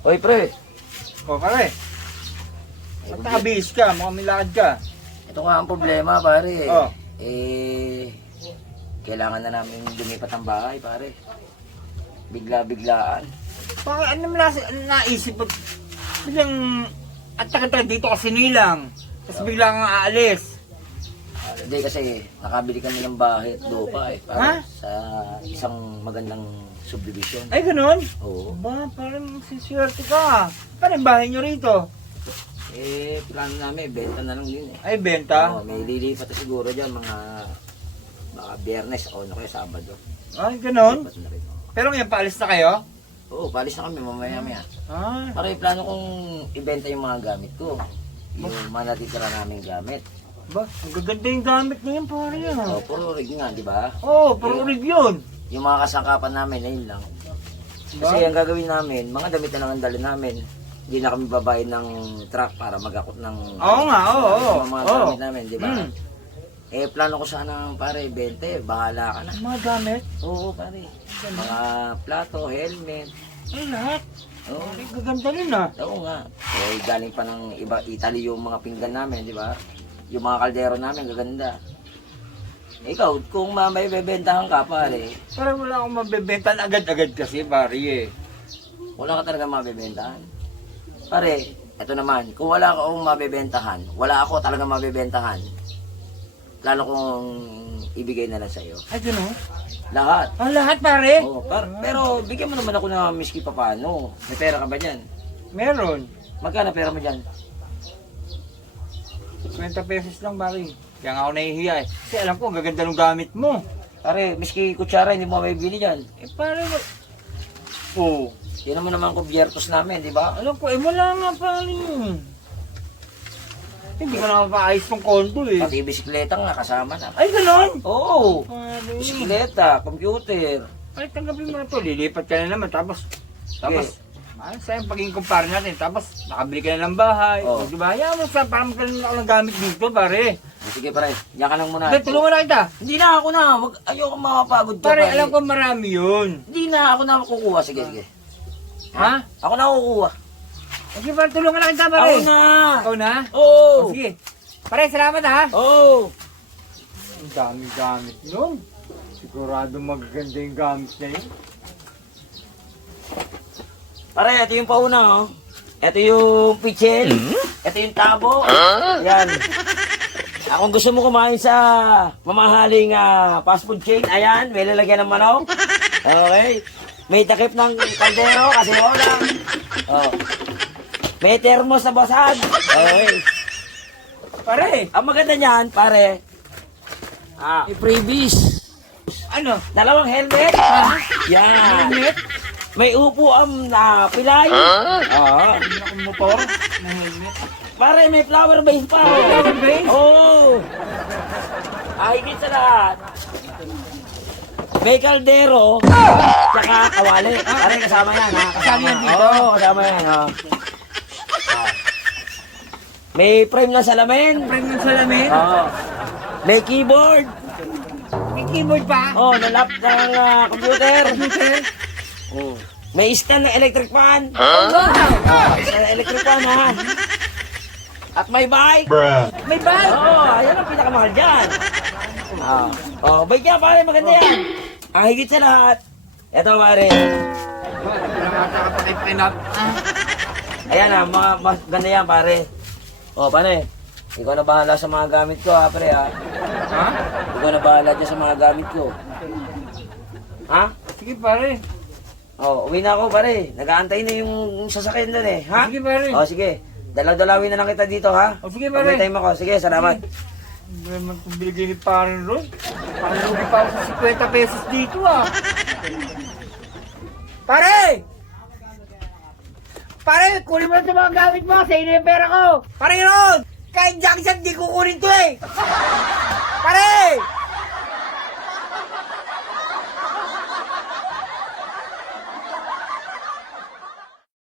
Hoy, pre. O, pare. Ba't nakabihis ka? Mukhang milakad ka. Ito nga ang problema, pare. Oh. Kailangan na namin lumipat ang bahay, pare. Bigla-biglaan. Bakit ano naman naisip mo? Biglang at tagal-tagal dito kasi nilang. Tapos biglang aalis. Hindi kasi nakabili kami ng bahay at lupa Ha? para sa isang magandang subdivision. Ay, ganun? Oo. Ba, parang siswerte ka. Paano yung bahay nyo rito? Plano namin, benta na lang yun eh. Ay, benta? Oo, may lilipat na siguro dyan, mga Biyernes o ano kayo, Sabado. Ay, ganun? Lipat na rin. Pero ngayon, paalis na kayo? Oo, palis na kami mamaya-maya. Ah, Para plano kong ibenta yung mga gamit ko. Yung mga natitira naming gamit. ba, ang gaganda yung gamit niyan, pare yan. So, puro rig nga, di ba? Oo, puro rig yun. Yung mga kasangkapan namin, ayun lang. Kasi ang gagawin namin, mga damit na lang ang dala namin. Hindi na kami babayad ng truck para mag-akot ng Oo nga, oo. mga Oo. gamit namin, di ba? Mm. Plano ko sana, pare, 20, bahala ka na. Mga gamit? Oo, pare. Mga plato, helmet. Ay, lahat. Oo, Ay, gaganda rin ah. oo nga. Galing pa ng iba, Italy yung mga pinggan namin, di ba? Yung mga kaldero namin, gaganda. Ikaw, kung mamay bebentahan ka, pare, Parang wala akong mabibenta agad-agad kasi, pare eh. wala ka talaga mabebentahan. Pare, eto naman, kung wala akong mabebentahan, wala ako talaga mabebentahan, lalo kong ibigay na lang sa'yo. Ay, gano'n? Lahat. Ang lahat, pare? Oo, pero bigyan mo naman ako na miski pa paano. May pera ka ba dyan? Meron. Magkano pera mo dyan? 20 pesos lang, pare. Kaya nga ako nahihiya eh. Kasi alam ko, ang gaganda ng gamit mo. Pare, miski kutsara, hindi mo mabibili dyan. Eh, pare, oo. Yan naman kubyertos namin, di ba? Alam ko, wala nga, pare. Hindi ko na mapaayos tong kondo eh. Pati bisikleta nga, kasama na. Ay, gano'n? Oo, Pare. bisikleta, computer. Ay, tanggapin mo na to. Lilipat ka na naman. Tapos, sayang pagiging kumpare natin. Tapos, nakabili ka na ng bahay. Oo. O, di ba? Hayaan mo sa parang magkaroon ako ng gamit dito, pare. Sige pare, yan ka lang muna. Hindi, tulungan na kita. Hindi na ako na, ayoko mapapagod ka. Pare, alam ko marami yun. Hindi na, ako na kukuha. Sige, sige. Ha? Ako na kukuha. Sige, pare, tulungan na kita, pare. Ako na. Ikaw na? Oo. O, sige. Pare, salamat ha. Oo. Ang daming gamit nun. Sigurado magaganda yung gamit na yun. Pare, ito yung pauna, oh. Ito yung pichel. Ito yung tabo. Yan. Kung gusto mo kumain sa mamahaling fast food chain, ayan, may lalagyan ng manok. Okay. May takip ng kaldero kasi wala. Oh. May termos na basag. Okay. Pare, Ang maganda niyan, pare, may freebies. ano? Dalawang helmet. Yan. Helmet? May upuan na pilay. Oo. Hindi na akong motor na helmet. Pare, may flower base pa. Flower base? Oo. Higit sa lahat. May kaldero. Tsaka kawali. Pare, kasama yan, ha? Kasama yan dito? Oo, kasama yan, ha? May frame na salamin. Frame ng salamin? Oo. May keyboard. May keyboard pa? Oh, na lap ng computer. Computer? Oh. May stand ng electric fan. Wow! Stand ng electric fan, ha? At may bike. May bike? Oo, ayan ang pinakamahal dyan. Bike yan, pare, maganda yan. Ang higit sa lahat. Ito, pare. Pinangata ka pa kay Pinap. Ayan na, maganda yan, pare. Pare. Ikaw na bahala sa mga gamit ko, ha, pare, ha? Ha? Ikaw na bahala dyan sa mga gamit ko. Ha? Sige pare. Uwi na ako, pare. Nag-aantay na yung sasakyan doon, eh. Ha? Sige pare. Sige. Dalaw-dalawin na lang kita dito, ha? Sige pare. Pag may time ako. Sige, salamat. Hindi naman itong binigay ni Parin Ron. Parang lugi pa ako sa 50 pesos dito ah. Pare! Pare, kunin mo na ito mga gamit mo. Sa inyo yung pera ko. Pare Ron! Kahit Jackson, di kukunin to eh. Pare!